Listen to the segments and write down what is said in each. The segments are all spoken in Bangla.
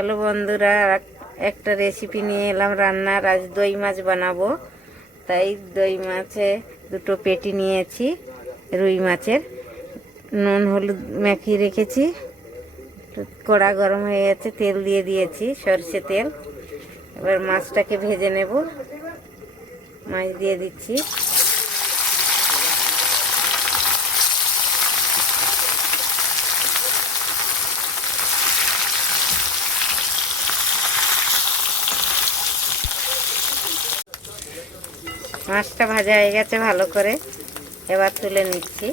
হ্যালো বন্ধুরা, একটা রেসিপি নিয়ে এলাম রান্নার। আজ দই মাছ বানাবো। তাই দই মাছে দুটো পেটি নিয়েছি রুই মাছের। নুন হলুদ মাখিয়ে রেখেছি। কড়া গরম হয়ে গেছে, তেল দিয়ে দিয়েছি, সরষে তেল। এবার মাছটাকে ভেজে নেব। মাছ দিয়ে দিচ্ছি। মাছটা ভাজা হয়ে গেছে ভালো করে, এবার তুলে নিচ্ছি।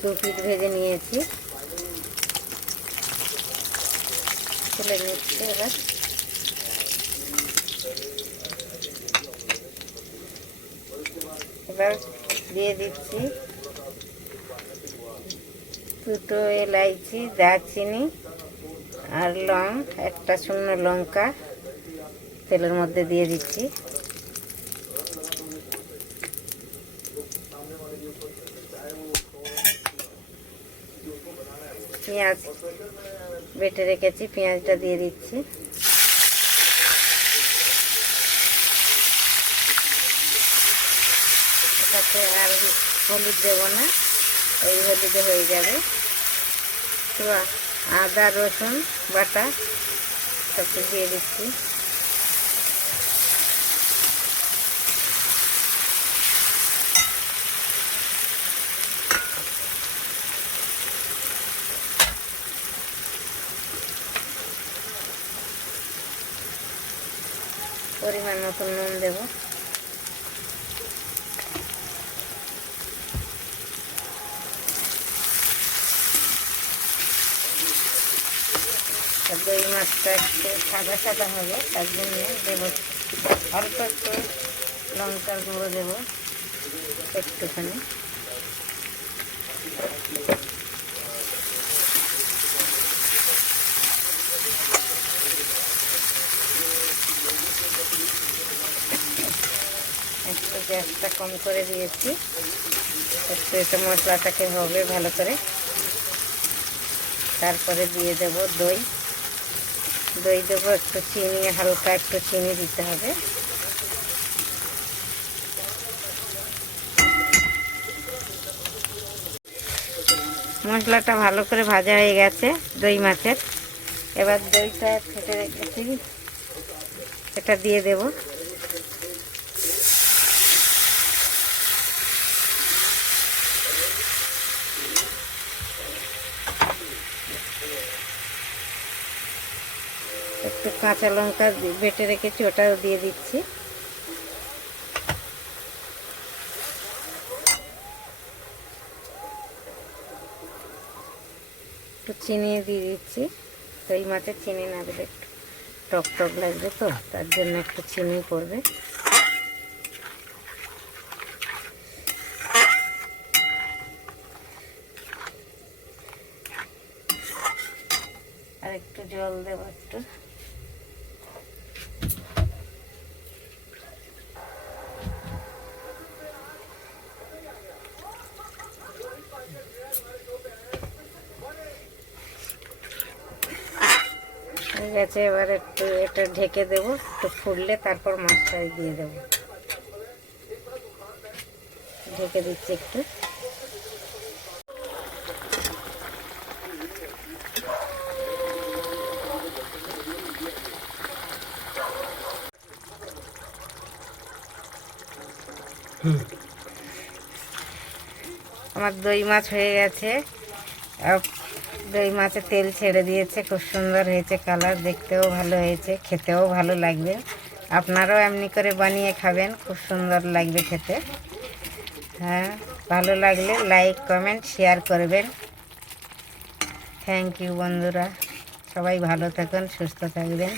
দু পিঠ ভেজে নিয়েছি, তুলে নিচ্ছি। এবার দিয়ে দিচ্ছি দুটো এলাইচি, দারচিনি আর লং, একটা শুকনো লঙ্কা তেলের মধ্যে দিয়ে দিচ্ছি। পেঁয়াজ বেটে রেখেছি, পেঁয়াজটা দিয়ে দিচ্ছি। এটাতে আর হলুদ দেবো না, এই হলুদে হয়ে যাবে। তো আদা রসুন বাটা সব দিয়ে দিচ্ছি। পরিমাণ মতো নুন দেব। দই মাছটা একটু সাদা সাদা হবে, তার জন্য দেবো অল্প একটু লঙ্কার গুঁড়ো দেবো, একটুখানি। একটু গ্যাসটা কম করে দিয়েছি। একটু এটা মশলাটাকে হবে ভালো করে। তারপরে দিয়ে দেব দই। দই দেবো একটু চিনি, হালকা একটু চিনি দিতে হবে। মশলাটা ভালো করে ভাজা হয়ে গেছে দই মাছের। এবার দইটা ফেটে রেখেছি, এটা দিয়ে দেব। একটু কাঁচা লঙ্কা বেটে রেখেছি, ওটাও দিয়ে দিচ্ছি। একটু চিনি দিয়ে দিচ্ছি। দই মাছে চিনি না দিলে একটু টক টক লাগবে, তো তার জন্য একটু চিনি পড়বে। আর একটু জল দেবো একটু। হয়ে গেছে, এবার একটু এটা ঢেকে দেবো। একটু ফুললে তারপর মাছটা দিয়ে দেবো। ঢেকে দিচ্ছি একটু। আমার দই মাছ হয়ে গেছে। দই মাছে তেল ছেড়ে দিয়েছে, খুব সুন্দর হয়েছে কালার, দেখতেও ভালো হয়েছে, খেতেও ভালো লাগবে। আপনারাও এমনি করে বানিয়ে খাবেন, খুব সুন্দর লাগবে খেতে। হ্যাঁ, ভালো লাগলে লাইক কমেন্ট শেয়ার করবেন। থ্যাংক ইউ বন্ধুরা, সবাই ভালো থাকুন, সুস্থ থাকবেন।